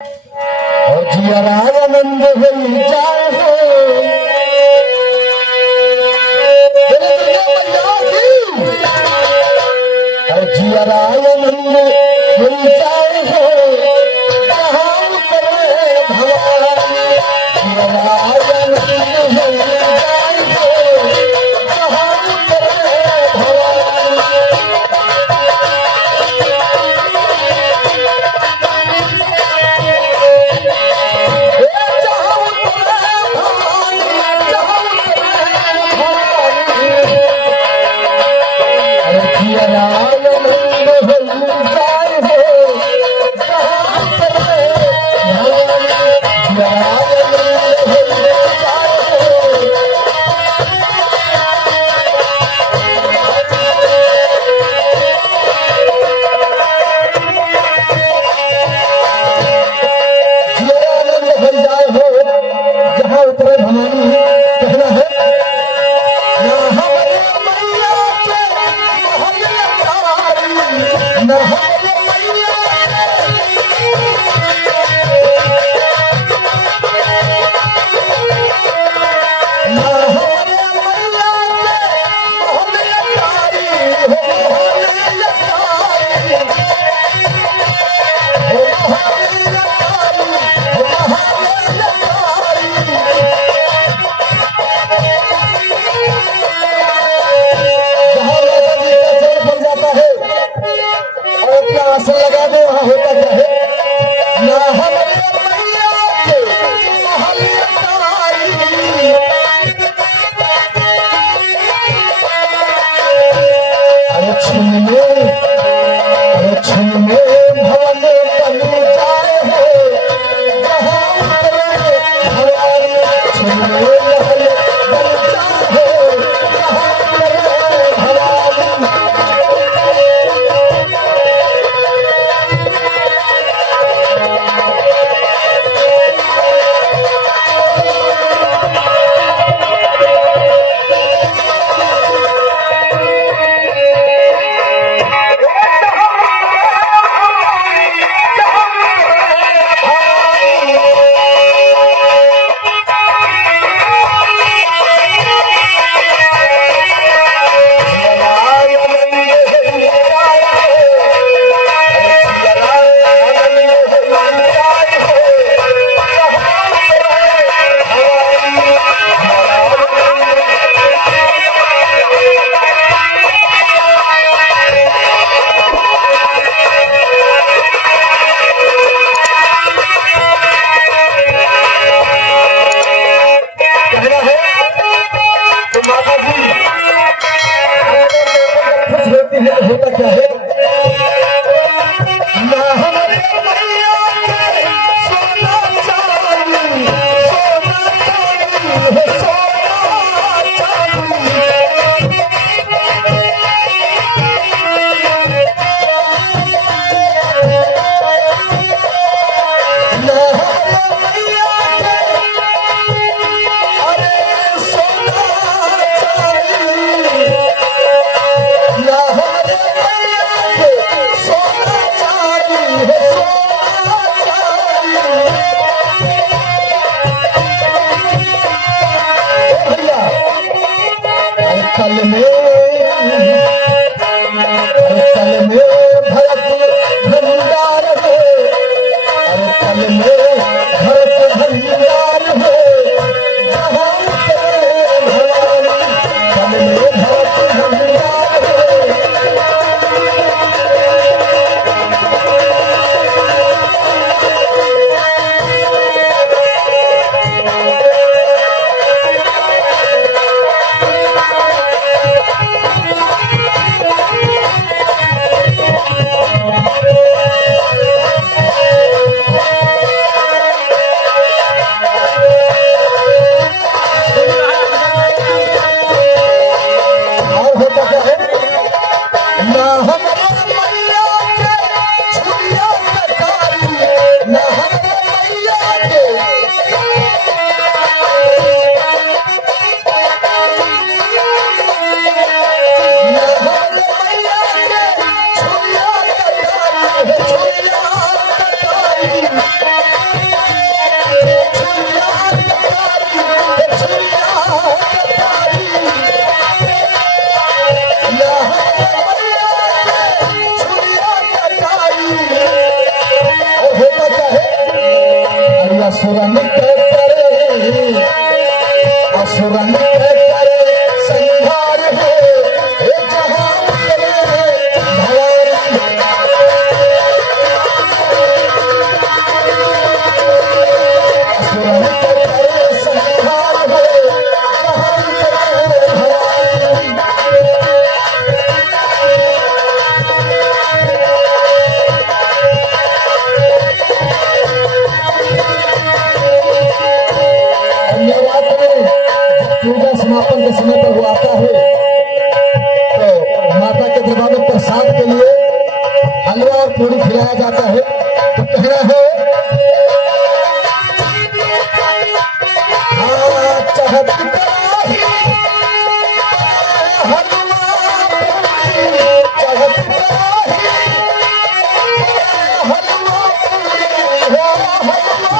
और जियरानंद होई जाए हो और जियरानंद होई जाए हो जहाँ उतरे भवानी जियरानंद होई जाए हो जहाँ उतरे भवानी लगा दो वहां होता क्या है ना हमारे मैया के महल तारी अरे छुने भवन बन जाए हो जहाँ उतरे भवानी छुने महल बन जाए हो जहाँ उतरे भवानी होता क्या है ना हमारे मैया के सोना चांदी सोना चांदी सोना चांदी ना हमारे मैया के अरे सोना चांदी ना हमारे मैया के सोना चांदी है सोना चांदी भैया कल में भरत भंडार है अरे कल में भरत भंडार है जहाँ उतरे भवानी कल में भरत भंडार है समापन के समय पर वो आता है तो माता के दरबार में प्रसाद के लिए हलवा और पूरी खिलाया जाता है। तो कहना है चाहत कराही हलवा चाहत कराही हलवा हलवा